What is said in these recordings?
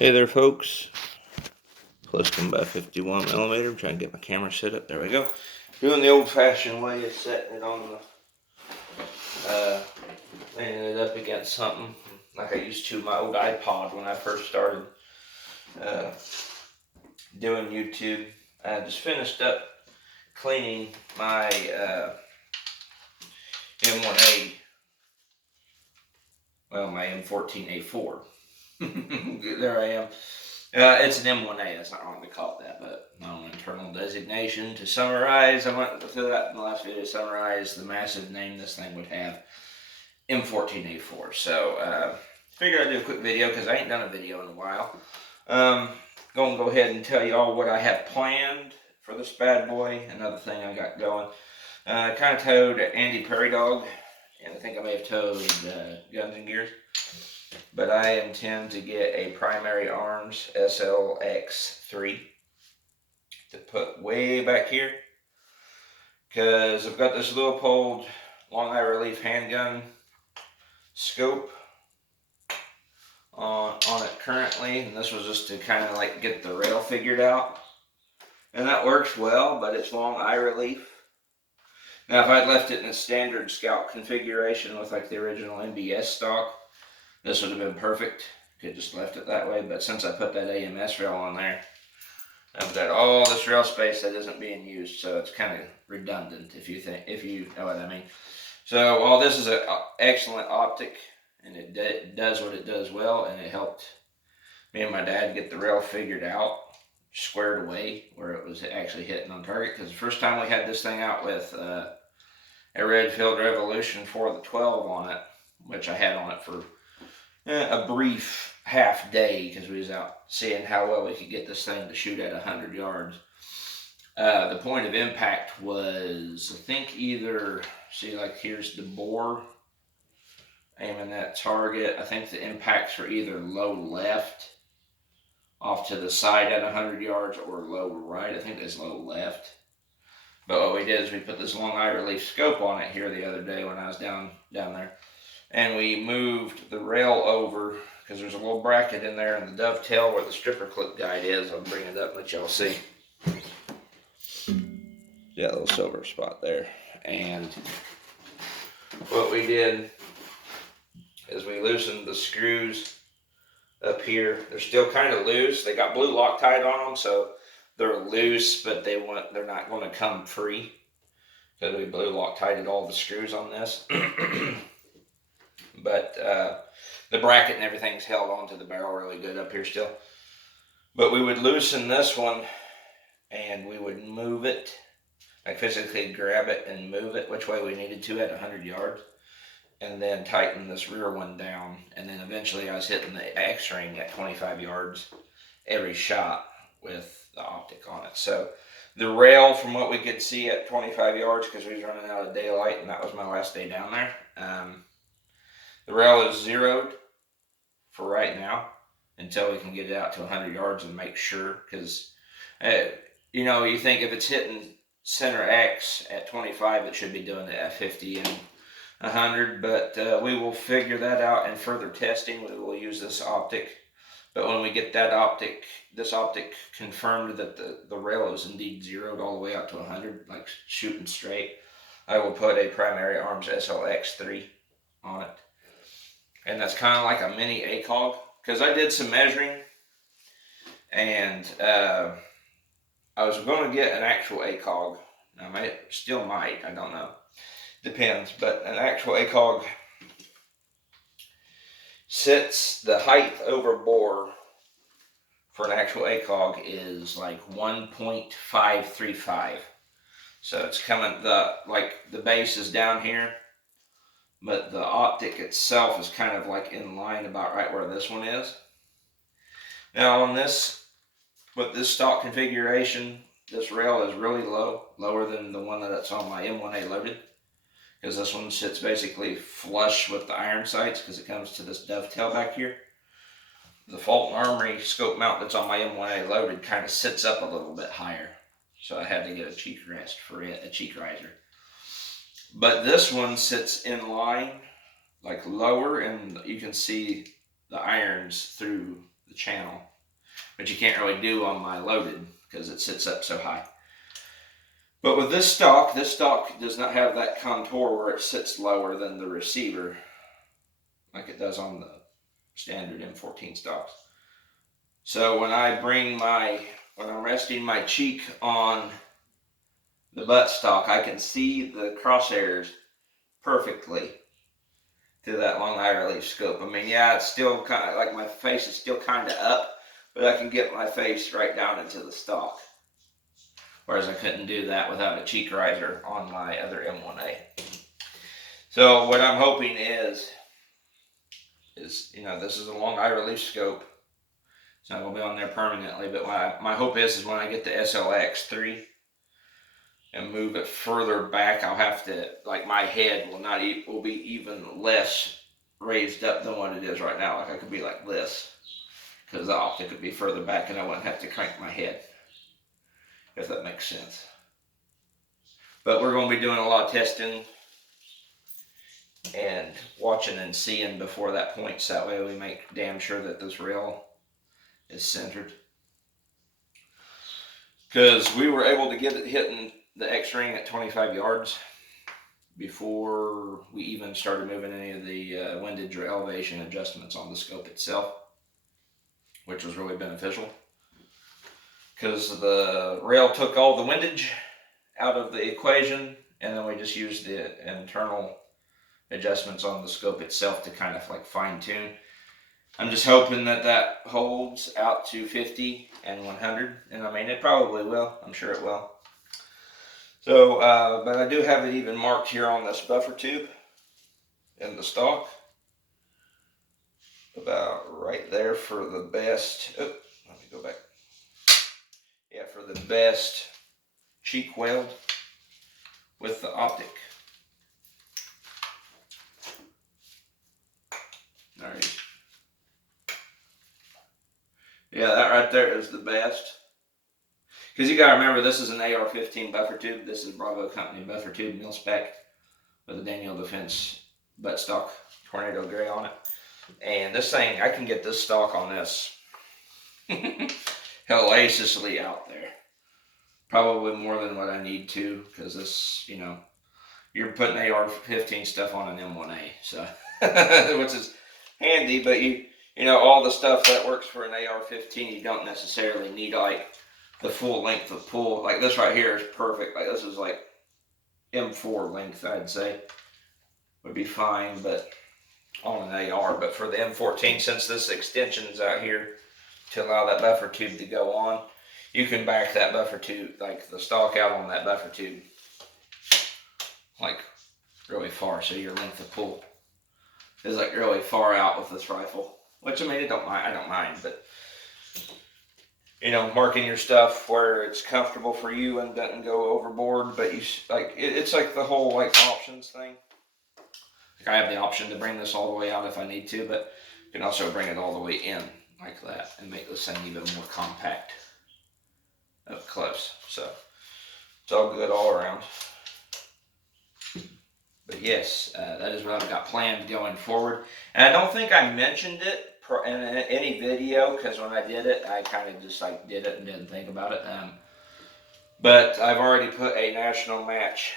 Hey there, folks. Plus come by 51mm. I'm trying to get my camera set up. There we go. Doing the old-fashioned way of setting it on the, leaning it up against something like I used to my old iPod when I first started doing YouTube. I just finished up cleaning my M1A, well, my M14A4. There I am. It's an M1A, that's not wrong to call it that, but my own internal designation. To summarize, I went through that in the last video, summarize the massive name this thing would have, M14A4. So, figured I'd do a quick video because I ain't done a video in a while. Gonna go ahead and tell you all what I have planned for this bad boy. Another thing I got going. Kind of towed Andy Prairie Dog, and I think I may have towed Guns and Gears. But I intend to get a Primary Arms SLX3 to put way back here, because I've got this Leupold long eye relief handgun scope on it currently, and this was just to kind of like get the rail figured out, and that works well, but it's long eye relief. Now if I'd left it in a standard Scout configuration with like the original NBS stock, this would have been perfect. Could just left it that way, but since I put that AMS rail on there, I've got all this rail space that isn't being used, so it's kind of redundant if you know what I mean. So while this is an excellent optic, and it does what it does well, and it helped me and my dad get the rail figured out, squared away where it was actually hitting on target. Because the first time we had this thing out with a Redfield Revolution 4 the 12 on it, which I had on it for a brief half day because we was out seeing how well we could get this thing to shoot at 100 yards. The point of impact was, I think either, see like here's the bore, aiming that target. I think the impacts were either low left off to the side at 100 yards or low right. I think it's low left. But what we did is we put this long eye relief scope on it here the other day when I was down there. And we moved the rail over, because there's a little bracket in there in the dovetail where the stripper clip guide is. I'll bring it up and let y'all see. Yeah, a little silver spot there. And what we did is we loosened the screws up here. They're still kind of loose. They got blue Loctite on them, so they're loose, but they're not going to come free, because we blue Loctited all the screws on this. But the bracket and everything's held onto the barrel really good up here still. But we would loosen this one, and we would move it, like physically grab it and move it which way we needed to at 100 yards, and then tighten this rear one down. And then eventually I was hitting the X-ring at 25 yards every shot with the optic on it. So the rail, from what we could see at 25 yards, because we was running out of daylight and that was my last day down there, the rail is zeroed for right now until we can get it out to 100 yards and make sure, because you know, you think if it's hitting center X at 25, it should be doing it at 50 and 100, but we will figure that out in further testing. We will use this optic, but when we get this optic confirmed that the rail is indeed zeroed all the way out to 100, like shooting straight, I will put a Primary Arms SLX3 on it. And that's kind of like a mini ACOG, because I did some measuring, and I was going to get an actual ACOG. I still might, I don't know. Depends, but an actual ACOG sits, the height over bore for an actual ACOG is like 1.535. So it's coming, the base is down here, but the optic itself is kind of like in line about right where this one is. Now on this, with this stock configuration, this rail is really low, lower than the one that's on my M1A loaded, because this one sits basically flush with the iron sights, because it comes to this dovetail back here. The Fulton Armory scope mount that's on my M1A loaded kind of sits up a little bit higher, so I had to get a cheek rest for it, a cheek riser. But this one sits in line, like lower, and you can see the irons through the channel. which you can't really do on my loaded because it sits up so high. But with this stock does not have that contour where it sits lower than the receiver like it does on the standard M14 stocks. So when I'm resting my cheek on the buttstock, I can see the crosshairs perfectly through that long eye relief scope. I mean, yeah, it's still kind of like my face is still kind of up, but I can get my face right down into the stock. Whereas I couldn't do that without a cheek riser on my other M1A. So what I'm hoping is, this is a long eye relief scope. It's not going to be on there permanently, but my hope is when I get the SLX3 and move it further back, I'll have to, like, my head will be even less raised up than what it is right now. Like, I could be like this, because the optic could be further back and I wouldn't have to crank my head, if that makes sense. But we're going to be doing a lot of testing and watching and seeing before that points. That way we make damn sure that this rail is centered. Because we were able to get it hitting the X-ring at 25 yards before we even started moving any of the windage or elevation adjustments on the scope itself, which was really beneficial. Because the rail took all the windage out of the equation, and then we just used the internal adjustments on the scope itself to kind of like fine tune. I'm just hoping that holds out to 50 and 100, and I mean, it probably will. I'm sure it will. So, but I do have it even marked here on this buffer tube in the stock, about right there for the best. Oh, let me go back. Yeah, for the best cheek weld with the optic. All right. Yeah, that right there is the best. Because you gotta remember, this is an AR-15 buffer tube. This is Bravo Company buffer tube, mil spec, with a Daniel Defense buttstock tornado gray on it. And this thing, I can get this stock on this hellaciously out there. Probably more than what I need to, because this, you're putting AR-15 stuff on an M1A, so which is handy, but all the stuff that works for an AR-15, you don't necessarily need like the full length of pull. Like this right here is perfect. Like this is like M4 length, I'd say, would be fine, but on an AR. But for the M14, since this extension is out here to allow that buffer tube to go on, you can back that buffer tube, like the stock out on that buffer tube, like really far, so your length of pull is like really far out with this rifle. Which, I mean, I don't mind, but marking your stuff where it's comfortable for you and doesn't go overboard. But it's like the whole like options thing. Like I have the option to bring this all the way out if I need to, but you can also bring it all the way in like that and make this thing even more compact up close. So it's all good all around. But yes, that is what I've got planned going forward. And I don't think I mentioned it in any video, because when I did it, I kind of just like did it and didn't think about it. But I've already put a national match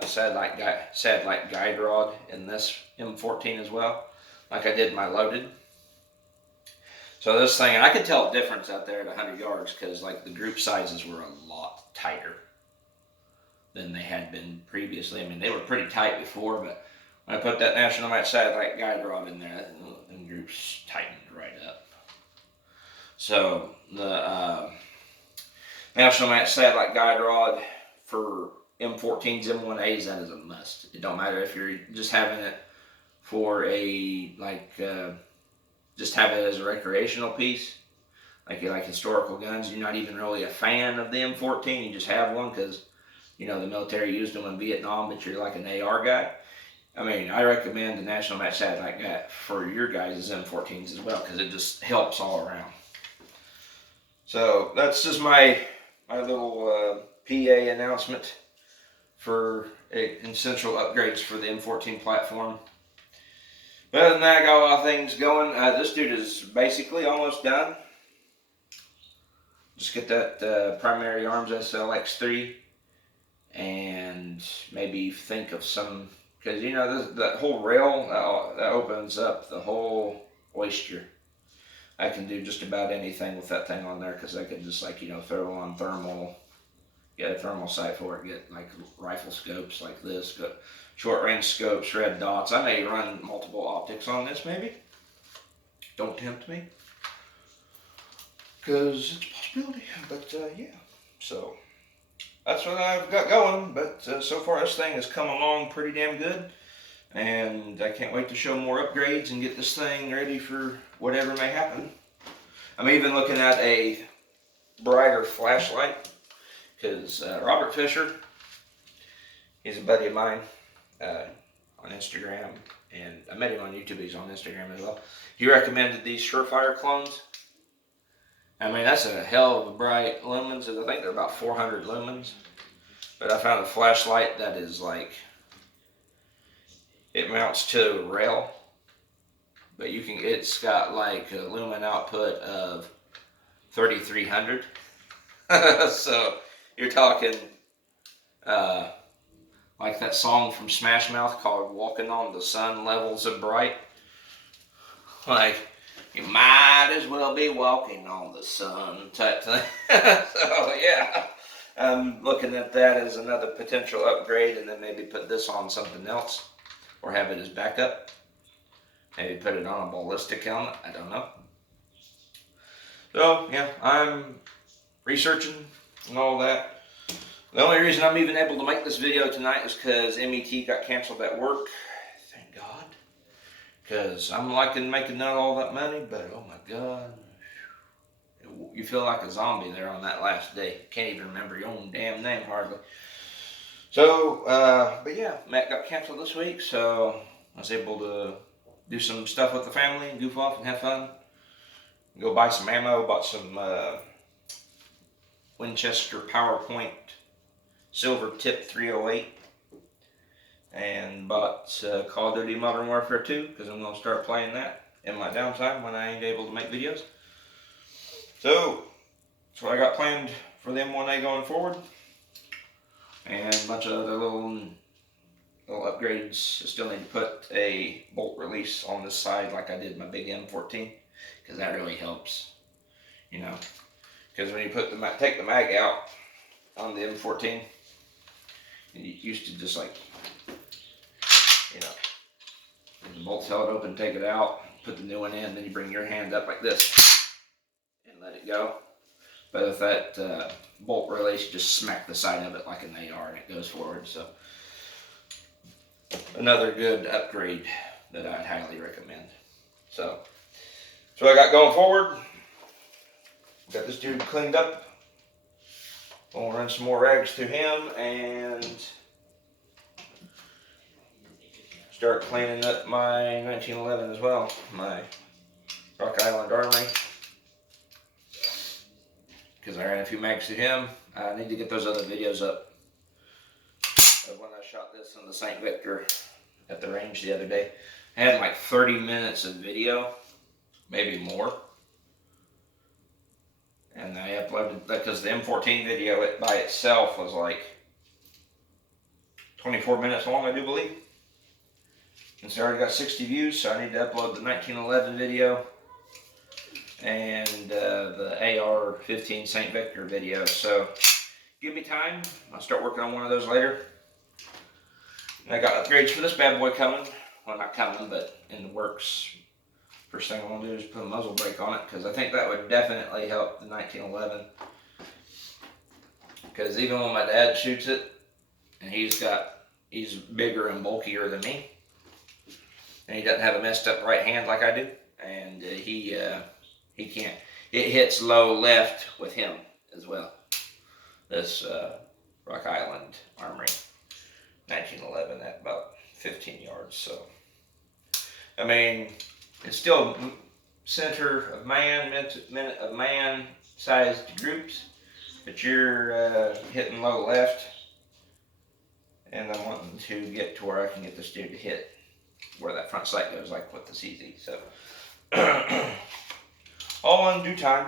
satellite guide rod in this M14 as well, like I did my loaded. So this thing, and I could tell a difference out there at 100 yards, because like the group sizes were a lot tighter than they had been previously. I mean, they were pretty tight before, but when I put that national match satellite guide rod in there, the groups tightened right up. So the national match satellite guide rod for M14s, M1As, that is a must. It don't matter if you're just having it for just have it as a recreational piece, like you like historical guns. You're not even really a fan of the M14, you just have one because the military used them in Vietnam, but you're like an AR guy. I mean, I recommend the National Match Satellite guy for your guys' M14s as well, because it just helps all around. So that's just my little PA announcement for essential upgrades for the M14 platform. But other than that, I got a lot of things going. This dude is basically almost done. Just get that Primary Arms SLX3, and maybe think of some, because you know that whole rail that opens up the whole oyster. I can do just about anything with that thing on there, because I could just, like, you know, throw on thermal, get a thermal sight for it, get like rifle scopes like this, got short range scopes, red dots. I may run multiple optics on this, maybe. Don't tempt me, because it's a possibility. But yeah, so that's what I've got going. But so far this thing has come along pretty damn good, and I can't wait to show more upgrades and get this thing ready for whatever may happen. I'm even looking at a brighter flashlight, because Robert Fisher, he's a buddy of mine on Instagram, and I met him on YouTube. He's on Instagram as well. He recommended these Surefire clones. I mean, that's a hell of a bright lumens. I think they're about 400 lumens. But I found a flashlight that is like, it mounts to a rail, but it's got like a lumen output of 3,300. So you're talking like that song from Smash Mouth called "Walking on the Sun" levels of bright. Like, you might as well be walking on the sun type thing. So yeah, I'm looking at that as another potential upgrade, and then maybe put this on something else, or have it as backup. Maybe put it on a ballistic helmet. I don't know. So yeah, I'm researching and all that. The only reason I'm even able to make this video tonight is because MET got canceled at work. Thank God. Because I'm liking making not all that money, but oh my God. You feel like a zombie there on that last day. Can't even remember your own damn name hardly. So, but yeah, Matt got canceled this week, so I was able to do some stuff with the family and goof off and have fun. Go buy some ammo, bought some Winchester PowerPoint Silver Tip 308, and bought Call of Duty Modern Warfare 2, because I'm going to start playing that in my downtime when I ain't able to make videos. So that's what I got planned for them one day going forward, and a bunch of other little upgrades. I still need to put a bolt release on this side like I did my big M14, because that really helps, you know, because when you take the mag out on the M14, and you used to just, like, you know, the bolt's held open, take it out, put the new one in, then you bring your hand up like this and let it go. But with that bolt release, you just smack the side of it like an AR and it goes forward. So another good upgrade that I'd highly recommend. So that's what I got going forward. Got this dude cleaned up. I'll run some more rags through him and start cleaning up my 1911 as well, my Rock Island Armory, because I ran a few mags through him. I need to get those other videos up of when I shot this on the St. Victor at the range the other day. I had like 30 minutes of video, maybe more. And I uploaded that because the M14 video by itself was like 24 minutes long, I do believe. And so I already got 60 views, so I need to upload the 1911 video and the AR-15 St. Victor video. So give me time. I'll start working on one of those later. And I got upgrades for this bad boy coming. Well, not coming, but in the works. First thing I want to do is put a muzzle brake on it, because I think that would definitely help the 1911. Because even when my dad shoots it, and he's bigger and bulkier than me, and he doesn't have a messed up right hand like I do, and he can't. It hits low left with him as well. This Rock Island Armory 1911 at about 15 yards. So I mean, it's still center of man sized groups, but you're hitting low left, and I'm wanting to get to where I can get this dude to hit where that front sight goes, like with the CZ. So all in due time.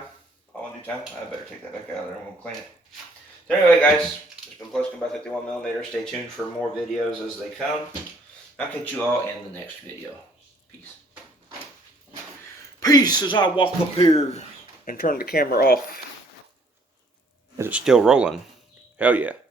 all in due time. I better take that back out of there and we'll clean it. So anyway, guys, it's been Plus by 51mm. Stay tuned for more videos as they come. I'll catch you all in the next video. Peace. Peace as I walk up here and turn the camera off. Is it still rolling? Hell yeah.